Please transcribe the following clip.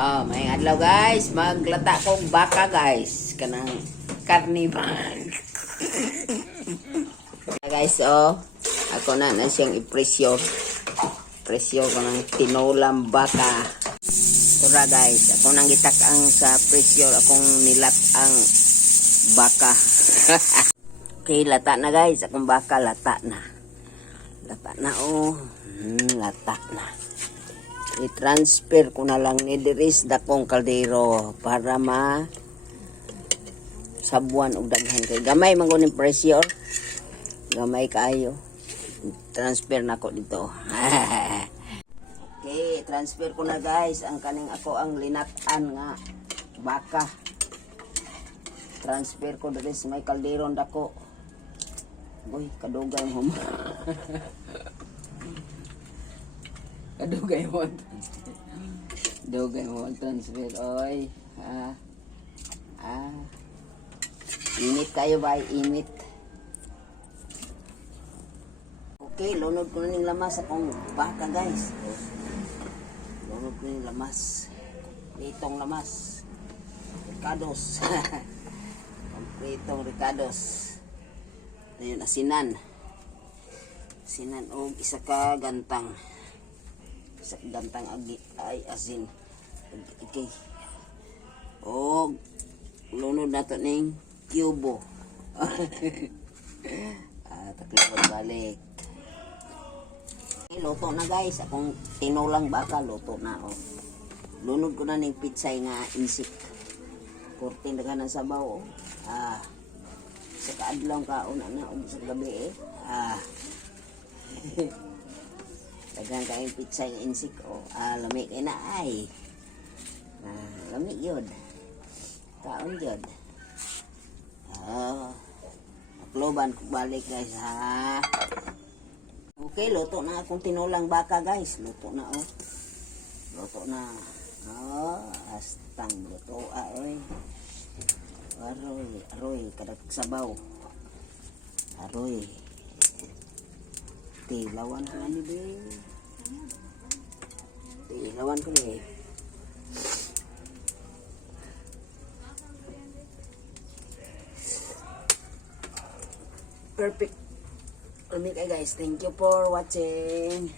May adlaw guys, maglata kong baka guys, kanang carnival. Guys, ako na siyang ipresyo. Presyo ko ng tinolang baka. Tura guys, ako nang gitak-ang sa presyo, akong nilat ang baka. Okay, lata na guys, akong baka lata na. Lata na lata na. I-transfer ko na lang ni Diris dakong kaldero para sabuan og daghan kay gamay man kuning pressure. Gamay kaayo. Transfer na ko dito. Okay, transfer ko na guys ang kaning ako ang linat-an nga baka. Transfer ko diri sa may kaldero dako. Uy, kadugay mo. Kadugay mo transfer. Dugay mo transfer. Oy. Init kayo ba? Init. Okay, lunod ko na ning lamas akong baka guys. Lunod ko ning lamas. Pritong lamas. Ricados. Pritong ricados. Ayun, asinan. Asinan o isa ka gantang. Gantang ay asin. Okay. O lunod na to ning cubo. Taklipod balik. Okay, luto na guys. Akong tinulang baka luto na. Lunod ko na ning pitsay nga insik. 14 dagan ng sabaw. Sa kaadlaw kaon na sa gabi dagan kayong pizza yung insik lami kay na ay lami yun kaon yun akloban ko balik guys okay, luto na akong tinulang baka guys, luto na luto na astang luto aroy kadag sabaw aroy tilawan ko ni be. Tilawan ko ni. Perfect. Guys, thank you for watching.